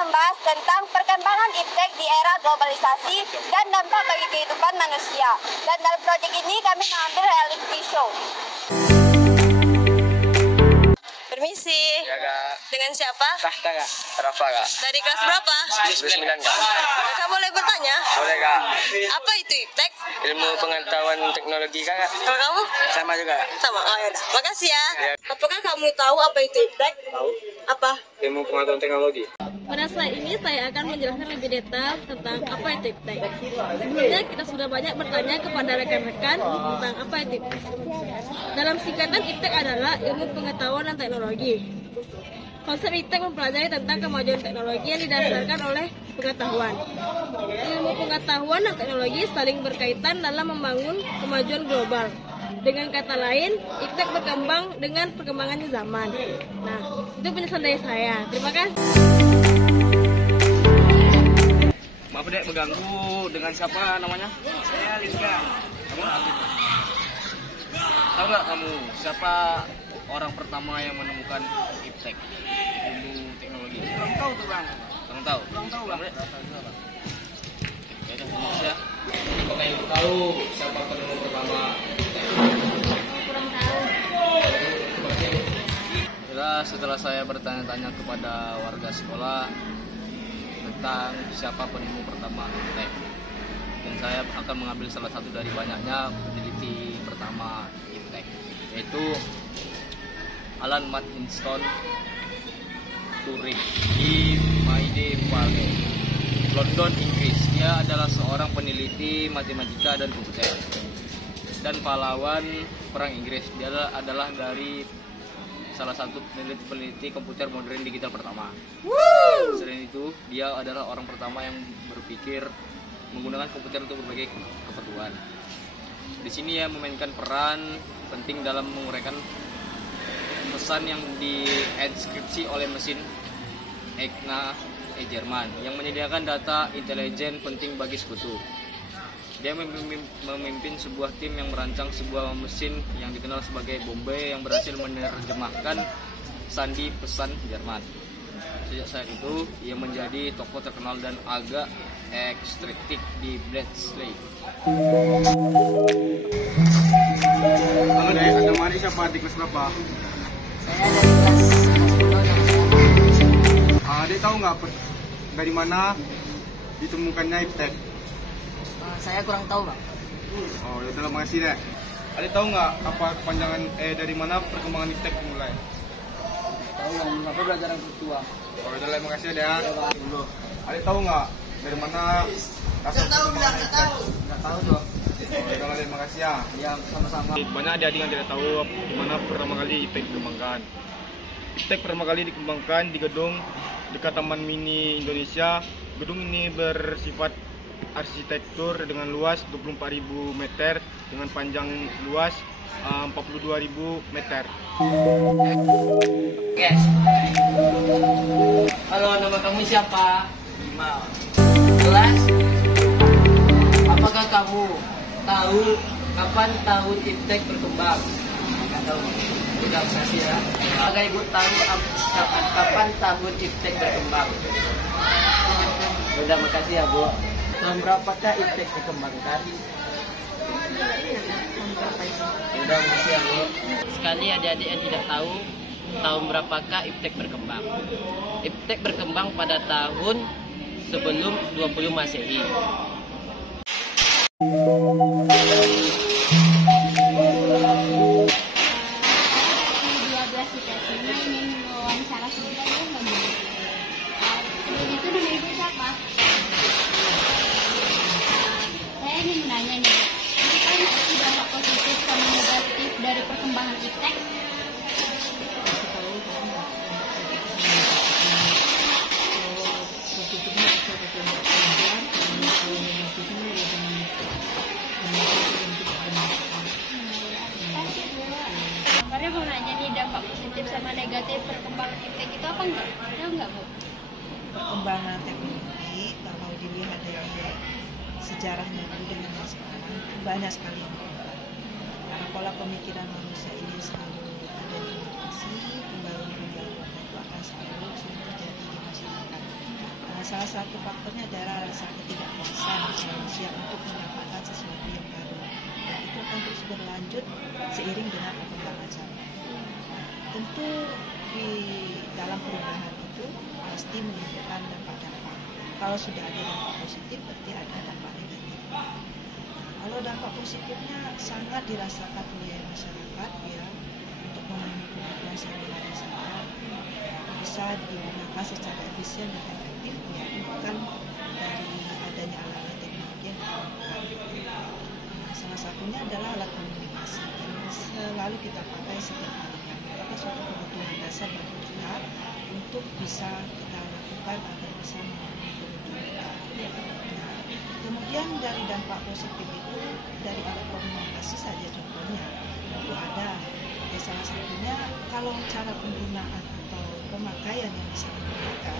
membahas tentang perkembangan iptek di era globalisasi dan dampak bagi kehidupan manusia. Dan dalam proyek ini kami mengambil reality show. Permisi. Ya, Kak. Dengan siapa? Tahta, Kak. Rafa, Kak. Dari kelas berapa? 9, Kak. Kakak boleh bertanya? Boleh, Kak. Apa itu iptek? Ilmu pengetahuan teknologi, Kak. Kalau kamu? Sama juga. Sama. Oh yaudah. Makasih ya. Ya. Apakah kamu tahu apa itu iptek? Tahu? Apa? Ilmu pengetahuan teknologi. Pada slide ini saya akan menjelaskan lebih detail tentang apa itu iptek. Sebelumnya kita sudah banyak bertanya kepada rekan-rekan tentang apa itu iptek. Dalam singkatan, iptek adalah ilmu pengetahuan dan teknologi. Konsep iptek mempelajari tentang kemajuan teknologi yang didasarkan oleh pengetahuan. Ilmu pengetahuan dan teknologi saling berkaitan dalam membangun kemajuan global. Dengan kata lain, iptek berkembang dengan perkembangan zaman. Nah, itu penjelasan dari saya. Terima kasih. Maaf, Dek, mengganggu. Dengan siapa namanya? Saya Lingga. Kamu? Tahu nggak kamu siapa orang pertama yang menemukan iptek, ilmu teknologi? Kurang tahu tuh, Bang. Kurang tahu? Kurang tahu, Bang. Ya udah, Indonesia. Apakah ibu tahu siapa penemu pertama iptek? Kurang tahu. Setelah saya bertanya-tanya kepada warga sekolah tentang siapa penemu pertama iptek, dan saya akan mengambil salah satu dari banyaknya peneliti pertama iptek, yaitu Alan Macintosh Turing di Mayday Valley, London, Inggris. Dia adalah seorang peneliti matematika dan komputer dan pahlawan perang Inggris. Dia adalah dari salah satu peneliti komputer modern digital pertama. Selain itu, dia adalah orang pertama yang berpikir menggunakan komputer untuk berbagai keperluan. Di sini ia memainkan peran penting dalam menguraikan pesan yang dienkripsi oleh mesin ENIAC Jerman yang menyediakan data intelijen penting bagi sekutu. Dia memimpin sebuah tim yang merancang sebuah mesin yang dikenal sebagai Bombay yang berhasil menerjemahkan sandi pesan Jerman. Sejak saat itu, ia menjadi tokoh terkenal dan agak ekstretik di Bletchley. Halo Dek, Anda mari siapa di kelas berapa? Saya dari kelas 10. Dek tahu nggak dari mana ditemukannya iptek? Saya kurang tahu, Bang. Oh, ya udah, makasih Dek. Adik tahu nggak apa kepanjangan dari mana perkembangan iptek dimulai? Tahu, Bang. Apa belajar yang tua? Oh, udah, makasih Dek. Dulu. Adik tahu nggak dari mana dasar perkembangan iptek? Nggak tahu, Dok. Oh, udah, Dek, makasih ya. Ya, sama-sama. Banyak adik-adik yang tidak tahu di mana pertama kali iptek dikembangkan. Iptek pertama kali dikembangkan di gedung dekat Taman Mini Indonesia. Gedung ini bersifat arsitektur dengan luas 24.000 meter dengan panjang luas 42.000 meter. Yes. Halo, nama kamu siapa? Imal. Kelas? Apakah kamu tahu kapan tahun iptek berkembang? Nggak tahu. Tidak kasih ya. Apakah ibu tahu kapan tahun iptek berkembang? Sudah, makasih ya, Bu. Tahun berapakah iptek dikembangkan? Sudah, makasih ya, Bu. Sekali adik-adik yang tidak tahu tahun berapakah iptek berkembang. Iptek berkembang pada tahun sebelum 20 Masehi. Dari perkembangan iptek. Kamarnya mau nanya nih, dampak positif sama negatif perkembangan iptek itu apa enggak? Ada enggak, Bu? Perkembangan teknologi kalau dilihat dari sejarahnya dulu dengan sekarang banyak sekali yang berubah. Karena pola pemikiran manusia ini selalu ada di inovasi, pembaruan itu akan selalu terjadi di masyarakat. Salah satu faktornya adalah rasa ketidakpuasan manusia untuk mendapatkan sesuatu yang baru. Dan itu akan terus berlanjut seiring dengan perkembangan zaman. Tentu di dalam perubahan itu pasti menimbulkan dampak-dampak. Kalau sudah ada dampak positif, berarti ada dampak negatif. Kalau dampak positifnya sangat dirasakan oleh masyarakat ya, untuk memenuhi kebutuhan sehari-hari saya bisa digunakan secara efisien dan efektif ya, bukan dari adanya alat-alat teknologi yang digunakan. Salah satunya adalah alat komunikasi yang selalu kita pakai setiap harinya. Merupakan suatu kebutuhan dasar bagi kita untuk bisa kita lakukan agar bisa memenuhi kebutuhan kita. Nah, kemudian dari dampak positif itu dari alat komunikasi saja contohnya itu ada. Ya, salah satunya kalau cara penggunaan atau pemakaian yang bisa digunakan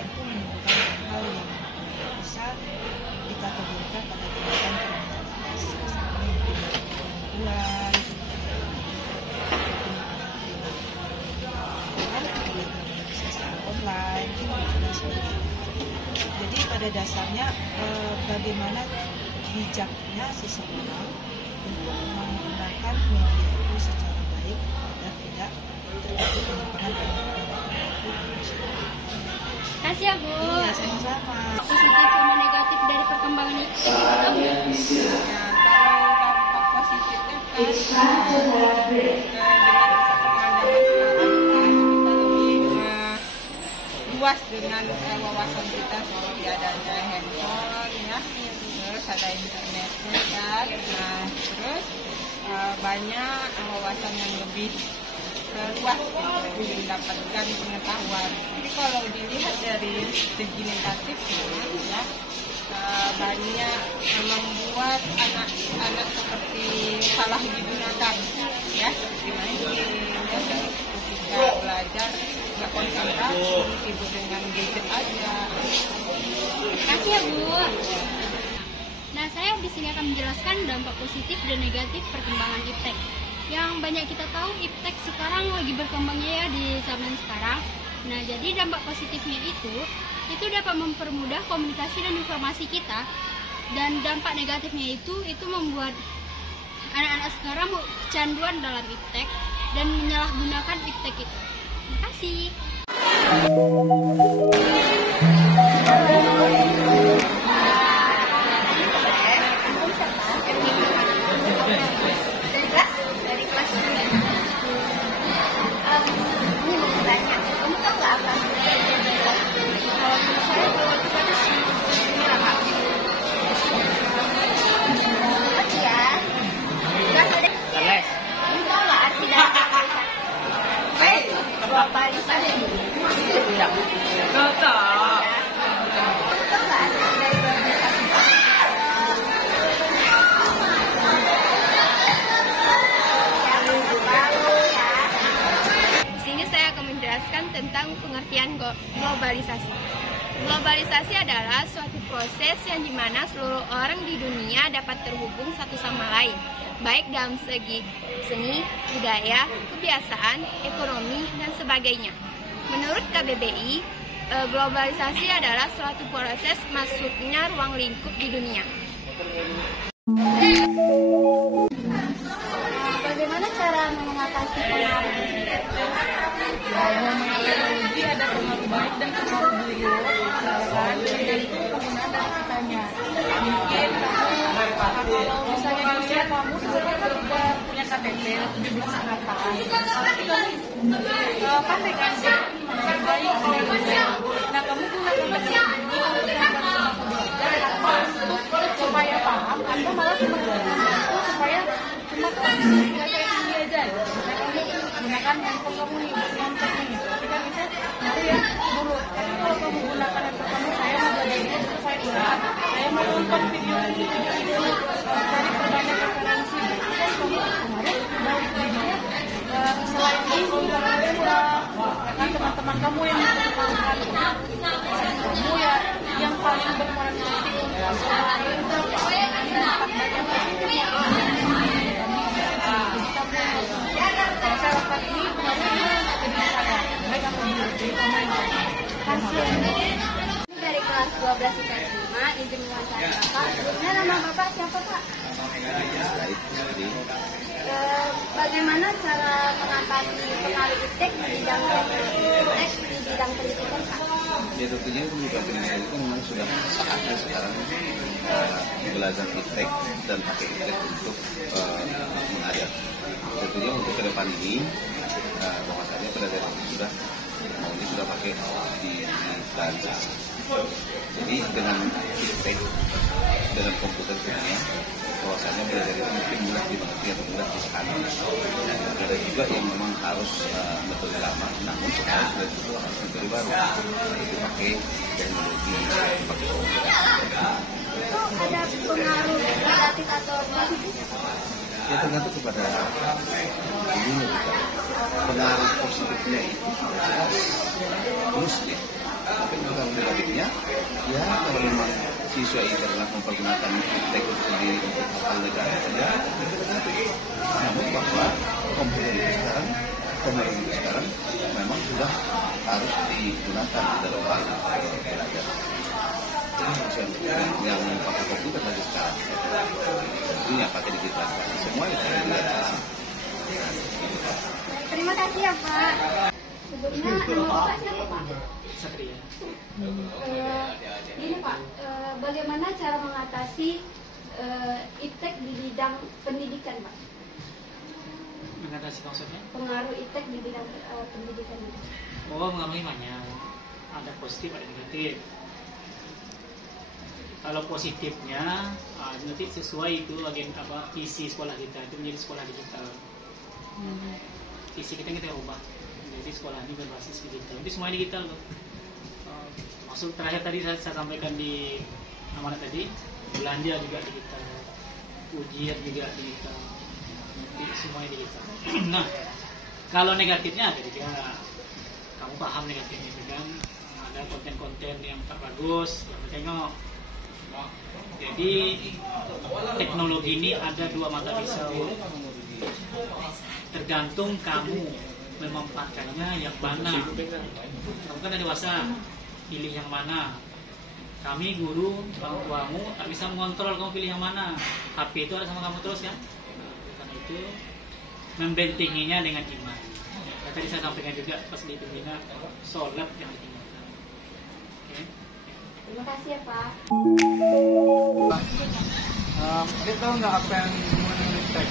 tentu menimbulkan hal yang bisa dikategorikan pada tindakan kriminalitas, misalnya penipuan, online, dan sebagainya. Jadi pada dasarnya bagaimana bijaknya seseorang untuk menggunakan media itu secara baik agar tidak terjadi penyimpangan perilaku masyarakat. Kasih ya Bu. Iya, sama-sama. Positif sama negatif dari perkembangan itu. Kalau dampak positifnya kan dengan perkembangan zaman sekarang kita lebih luas dengan wawasan kita seperti adanya handphone ya, terus ada internetnya kan, nah terus banyak wawasan yang lebih luas untuk mendapatkan pengetahuan. Jadi kalau dilihat dari segi negatifnya ya, banyak membuat anak-anak seperti salah digunakan ya, seperti main game ya, ketika belajar nggak konsentrasi, sibuk dengan gadget aja. Kasih ya Bu. Nah, saya di sini akan menjelaskan dampak positif dan negatif perkembangan iptek. Yang banyak kita tahu, iptek sekarang lagi berkembangnya ya di zaman sekarang. Nah, jadi dampak positifnya itu dapat mempermudah komunikasi dan informasi kita. Dan dampak negatifnya itu membuat anak-anak sekarang kecanduan dalam iptek dan menyalahgunakan iptek itu. Terima kasih. Tentang pengertian globalisasi. Globalisasi adalah suatu proses yang dimana seluruh orang di dunia dapat terhubung satu sama lain, baik dalam segi seni, budaya, kebiasaan, ekonomi, dan sebagainya. Menurut KBBI, globalisasi adalah suatu proses masuknya ruang lingkup di dunia. Bagaimana cara mengatasi pengaruh? Teknologi ada pengaruh baik dan pengaruh buruk kan, dan itu penggunaan dari kitanya. Mungkin kalau misalnya usia kamu sebenarnya udah punya KTP 17 ke atas, tapi kamu kan dengan menghargai nah kamu gunakan teknologi untuk supaya paham atau malah cuma itu supaya cuma belajar ini aja gitu. Kamu gunakan handphone kamu nih untuk nonton nih, tapi kan itu nanti ya buruk. Tapi kalau kamu gunakan handphone kamu, saya mau belajar ini terus saya gunakan, saya mau nonton video ini cari perbanyak referensi, berarti kan kamu kemarin mau jadinya selain kamu kan teman-teman kamu yang membutuhkan kamu ya yang paling berperan penting untuk kalau saya lakukan ini kemarin jadi saya baik aku jadi pemain. Ini dari kelas 12 IPS 5, izin mewawancara Bapak. Sebelumnya nama Bapak siapa Pak? Bagaimana cara mengatasi pengaruh iptek di bidang pendidikan Pak? Ya tentunya pendidikan pendidikan itu memang sudah saatnya sekarang belajar iptek dan pakai iptek untuk mengajar. Tentunya untuk ke depan ini bahwasannya pelajaran itu sudah pakai di pelajar. Jadi dengan iptek dengan komputer tentunya bahwasannya belajar itu mungkin mudah dimengerti atau mudah dipahami. Dan ada juga yang memang harus metode lama, namun sekarang sudah juga harus metode baru, itu pakai teknologi, pakai komputer. Itu ada pengaruh negatif atau positif? Ya tergantung kepada ini pengaruh positifnya itu sudah jelas terus ya. Tapi pengaruh negatifnya ya kalau memang siswa ini pernah mempergunakan iptek sendiri untuk hal negara saja itu negatif. Namun bahwa komputer itu sekarang memang sudah harus digunakan dalam hal belajar. Yang pakai komputer saja sekarang tentunya pakai digitalisasi semua itu digitalisasi. Terima kasih ya Pak. Sebelumnya nama Bapak siapa Pak? Satria. Gini Pak, bagaimana cara mengatasi iptek di bidang pendidikan Pak? Mengatasi maksudnya? Pengaruh iptek di bidang pendidikan. Oh, mengalami banyak. Ada positif, ada negatif. Kalau positifnya, nanti sesuai itu visi sekolah kita itu menjadi sekolah digital. Visi kita ubah, jadi sekolah ini berbasis digital. Jadi semua digital loh. Maksud terakhir tadi saya sampaikan di amanat tadi, belanja juga digital, ujian juga digital, jadi semuanya digital. Nah, kalau negatifnya ketika kamu paham negatifnya kan, ada konten-konten yang tak bagus, yang tengok. Jadi teknologi ini ada dua mata pisau. Tergantung kamu memanfaatkannya yang mana. Kamu kan ada dewasa, pilih yang mana. Kami guru, orang tuamu tak bisa mengontrol kamu pilih yang mana. HP itu ada sama kamu terus ya. Karena itu membentenginya dengan iman. Ya, tadi saya sampaikan juga pas di pembina sholat yang ditinggalkan. Oke. Terima kasih ya Pak. Adik tahu nggak apa yang berhubungan dengan iptek?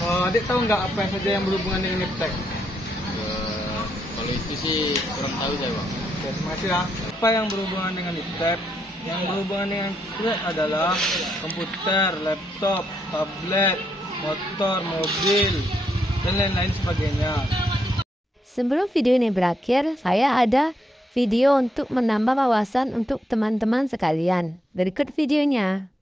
Adik tahu nggak apa yang saja yang berhubungan dengan iptek? Kalau itu sih kurang tahu saya Bang. Oke, terima kasih ya. Apa yang berhubungan dengan iptek? Yang berhubungan dengan iptek adalah komputer, laptop, tablet, motor, mobil, dan lain-lain sebagainya. Sebelum video ini berakhir, saya ada video untuk menambah wawasan untuk teman-teman sekalian. Berikut videonya.